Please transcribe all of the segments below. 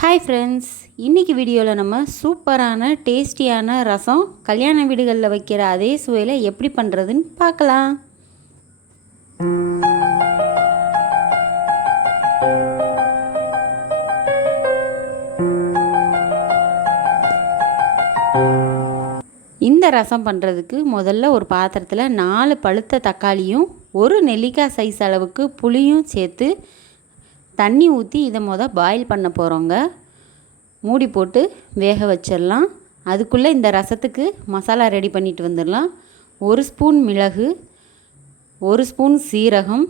Hi friends இன்றைக்கி வீடியோவில் நம்ம சூப்பரான டேஸ்டியான ரசம் கல்யாண வீடுகளில் வைக்கிற அதே சுவையில் எப்படி பண்ணுறதுன்னு பார்க்கலாம். இந்த ரசம் பண்ணுறதுக்கு முதல்ல ஒரு பாத்திரத்தில் நாலு பழுத்த தக்காளியும் ஒரு நெல்லிக்காய் சைஸ் அளவுக்கு புளியும் சேர்த்து தண்ணி ஊற்றி இதை மொதல் பாயில் பண்ண போகிறோங்க மூடி போட்டு வேக வச்சிடலாம். அதுக்குள்ளே இந்த ரசத்துக்கு மசாலா ரெடி பண்ணிட்டு வந்துடலாம். ஒரு ஸ்பூன் மிளகு ஒரு ஸ்பூன் சீரகம்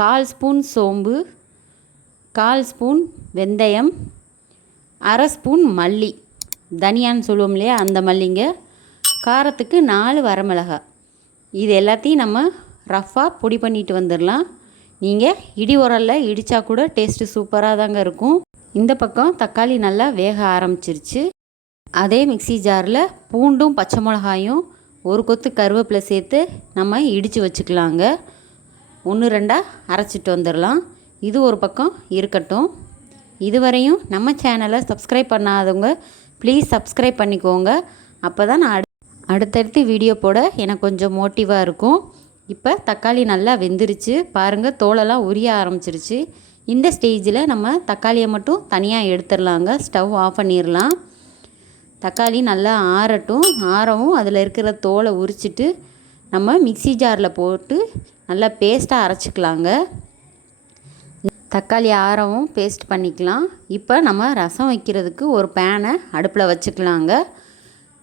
கால் ஸ்பூன் சோம்பு கால் ஸ்பூன் வெந்தயம் அரை ஸ்பூன் மல்லி. தனியான்னு சொல்லுவோம் இல்லையா அந்த மல்லிங்க. காரத்துக்கு நாலு வரமிளகாய். இது எல்லாத்தையும் நம்ம ரஃப்பாக பொடி பண்ணிட்டு வந்துடலாம். நீங்கள் இடி உரலில் இடித்தா கூட டேஸ்ட்டு சூப்பராக தாங்க இருக்கும். இந்த பக்கம் தக்காளி நல்லா வேக ஆரம்பிச்சிருச்சு. அதே மிக்சி ஜாரில் பூண்டும் பச்சை மிளகாயும் ஒரு கொத்து கருவேப்பிலை சேர்த்து நம்ம இடித்து வச்சுக்கலாங்க. ஒன்று ரெண்டாக அரைச்சிட்டு வந்துடலாம். இது ஒரு பக்கம் இருக்கட்டும். இதுவரையும் நம்ம சேனலை சப்ஸ்கிரைப் பண்ணாதவங்க ப்ளீஸ் சப்ஸ்கிரைப் பண்ணிக்கோங்க. அப்போ தான் நான் அடு அடுத்தடுத்து வீடியோ போட எனக்கு கொஞ்சம் மோட்டிவாக இருக்கும். இப்போ தக்காளி நல்லா வெந்துருச்சு. பாருங்கள் தோலெல்லாம் உரிய ஆரம்பிச்சிருச்சு. இந்த ஸ்டேஜில் நம்ம தக்காளியை மட்டும் தனியாக எடுத்துடலாங்க. ஸ்டவ் ஆஃப் பண்ணிடலாம். தக்காளி நல்லா ஆறட்டும். ஆறவும் அதில் இருக்கிற தோலை உரிச்சிட்டு நம்ம மிக்சி ஜாரில் போட்டு நல்லா பேஸ்ட்டாக அரைச்சிக்கலாங்க. தக்காளி ஆறவும் பேஸ்ட் பண்ணிக்கலாம். இப்போ நம்ம ரசம் வைக்கிறதுக்கு ஒரு பேனை அடுப்பில் வச்சுக்கலாங்க.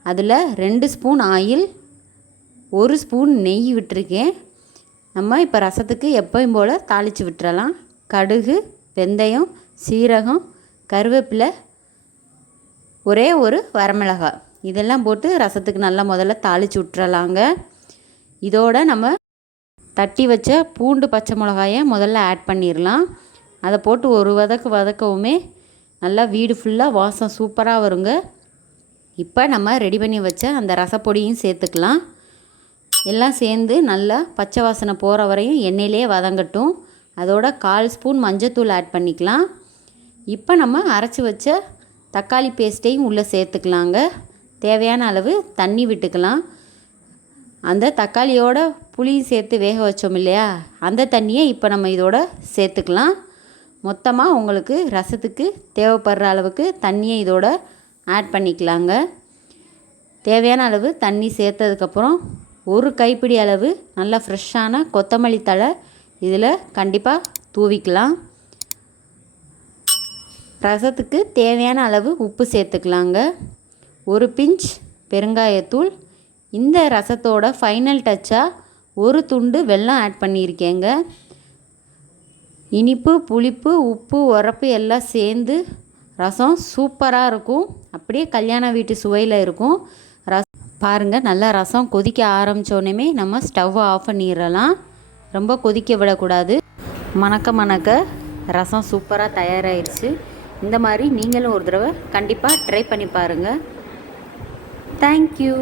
அதில் ரெண்டு ஸ்பூன் ஆயில் ஒரு ஸ்பூன் நெய் விட்டுருக்கேன். நம்ம இப்போ ரசத்துக்கு எப்பயும் போல் தாளித்து விட்டுறலாம். கடுகு வெந்தயம் சீரகம் கருவேப்பிலை ஒரே ஒரு வரமிளகாய். இதெல்லாம் போட்டு ரசத்துக்கு நல்லா முதல்ல தாளித்து விட்டுறலாங்க. இதோட நம்ம தட்டி வச்ச பூண்டு பச்சை மிளகாயை முதல்ல ஆட் பண்ணிடலாம் அதை போட்டு ஒரு வதக்கு வதக்கவுமே நல்லா வீடு ஃபுல்லாக வாசம் சூப்பராக வருங்க. இப்போ நம்ம ரெடி பண்ணி வச்ச அந்த ரசப்பொடியும் சேர்த்துக்கலாம். எல்லாம் சேர்ந்து நல்லா பச்சை வாசனை போகிற வரையும் எண்ணெயிலே வதங்கட்டும். அதோட கால் ஸ்பூன் மஞ்சத்தூள் ஆட் பண்ணிக்கலாம். இப்போ நம்ம அரைச்சி வச்ச தக்காளி பேஸ்ட்டையும் உள்ளே சேர்த்துக்கலாங்க. தேவையான அளவு தண்ணி விட்டுக்கலாம். அந்த தக்காளியோட புளியும் சேர்த்து வேக வச்சோம் இல்லையா? அந்த தண்ணியை இப்போ நம்ம இதோட சேர்த்துக்கலாம். மொத்தமாக உங்களுக்கு ரசத்துக்கு தேவைப்படுற அளவுக்கு தண்ணியை இதோட ஆட் பண்ணிக்கலாங்க. தேவையான அளவு தண்ணி சேர்த்ததுக்கப்புறம் ஒரு கைப்பிடி அளவு நல்லா ஃப்ரெஷ்ஷான கொத்தமல்லி தழை இதில் கண்டிப்பாக தூவிக்கலாம். ரசத்துக்கு தேவையான அளவு உப்பு சேர்த்துக்கலாங்க. ஒரு பிஞ்ச் பெருங்காயத்தூள். இந்த ரசத்தோட ஃபைனல் டச்சாக ஒரு துண்டு வெல்லம் ஆட் பண்ணியிருக்கேங்க. இனிப்பு புளிப்பு உப்பு உரப்பு எல்லாம் சேர்ந்து ரசம் சூப்பராக இருக்கும். அப்படியே கல்யாண வீட்டு சுவையில் இருக்கும். பாருங்கள் நல்லா ரசம் கொதிக்க ஆரம்பித்தோடனே நம்ம ஸ்டவ்வை ஆஃப் பண்ணிடலாம். ரொம்ப கொதிக்க விடக்கூடாது. மணக்க மணக்க ரசம் சூப்பராக தயாராகிடுச்சு இந்த மாதிரி நீங்களும் ஒரு தடவை கண்டிப்பாக ட்ரை பண்ணி பாருங்கள் தேங்க்யூ